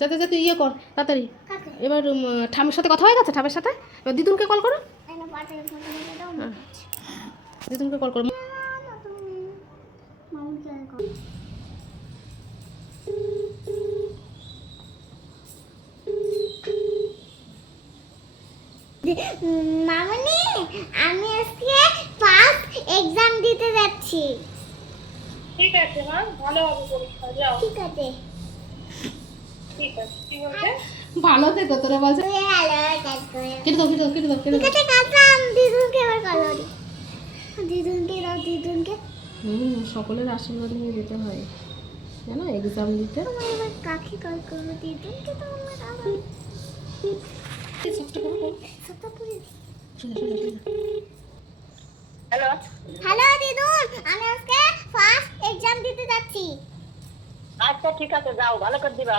যাতে যাতে ইয়ে কর তাড়াতাড়ি। এবার ঠামের সাথে কথা হয়ে গেছে, ঠামের সাথে। এবার দিদুনকে কল করো, দিদুনকে কল করো। মামনি, আমি আজকে ফার্স্ট এক্সাম দিতে যাচ্ছি। ঠিক আছে মা, ভালো হবে পরীক্ষা, যাও। ঠিক আছে ঠিক আছে, কি বলছে? ভালো থেকো তোরা বলছে। তুই হ্যালো কাজ করে। কেটে দাও কেটে দাও কেটে দাও কেটে ঠিক দাও। আছে কাজলাম, দিদুনকে এবার কল করি। দিদুনকে দাও, দিদুনকে। সকলের আশীর্বাদ নিয়ে যেতে হয় জানো এক্সাম দিতে। তোমার এবার কাকে কল করবো? দিদুনকে তো আমার আবার সবটা করো সবটা করে দিই। হ্যালো, হ্যালো দিদুন, আমি আজকে ফার্স্ট এক্সাম দিতে যাচ্ছি। আচ্ছা ঠিক আছে, যাও, ভালো করে দিবা।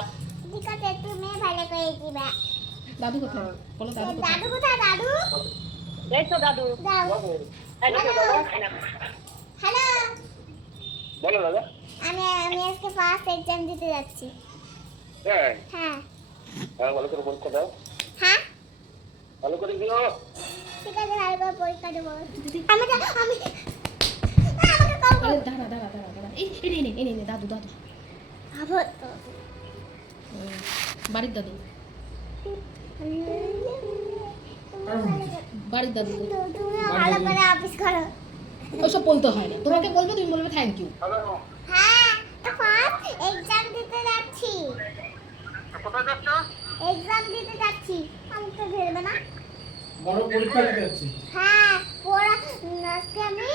ঠিক আছে, তুমি ভালো করে দিবা। দাদু কোথায় বলো, দাদু কোথায়? দাদু কোথায়? দাদু এই তো দাদু। দাও। এই দেখো দাদা, হ্যালো, বলো দাদা। আমি আজকে ফার্স্ট এক্সাম দিতে যাচ্ছি। হ্যাঁ হ্যাঁ হ্যাঁ, ভালো করে পরীক্ষা দাও, হ্যাঁ ভালো করে দিও। ঠিক আছে, ভালো করে পরীক্ষা দেবো। আমাকে কল করো। আরে দাঁড়া দাঁড়া দাঁড়া দাঁড়া, এই এই নে এই নে দাদু দাদু, আবার তো। বাড়ির দাদু, বাড়ির দাদু। তুমি ভালো করে অফিস করো। ওইসব বলতে হয় না, তোমাকে বলবো তুমি বলবে থ্যাংক ইউ। হ্যালো, হ্যাঁ, ফার্স্ট এক্সাম দিতে যাচ্ছি। কোথায় যাচ্ছ? এক্সাম দিতে যাচ্ছি। আমি তো ধরবে না। বড় পরীক্ষা দিতে যাচ্ছি। হ্যাঁ, পড়া আজকে আমি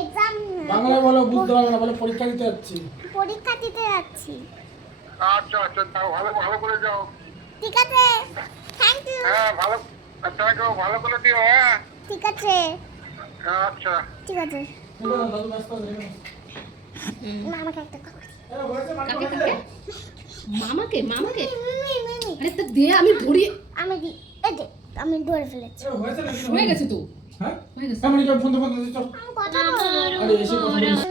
এক্সাম বাংলা বলো, বুঝতে পারবে না, বলে পরীক্ষা দিতে যাচ্ছি। পরীক্ষা দিতে যাচ্ছি। আচ্ছা আচ্ছা, যাও, ভালো ভালো করে যাও। ঠিক আছে, থ্যাংক ইউ। হ্যাঁ, ভালো, তোমাকে ভালো করে দিও। হ্যাঁ ঠিক আছে, আচ্ছা। ঠিক আছে। না, দাদু ব্যস্ত আছে, না। মামাকে একটা কথা। কাকে কাকে? মামাকে মামাকে? মিমি, আরে তা দে, আমি ধরি। আমি দি এই যে আমি ধরে ফেলেছি। হয়েছে নাকি? হয়ে গেছে তো, হ্যাঁ? হয়ে গেছে। কেমন ফোন তো ফোন দিচ্ছ? আমি কথা বলবো। আরে এসে কথা বলিস।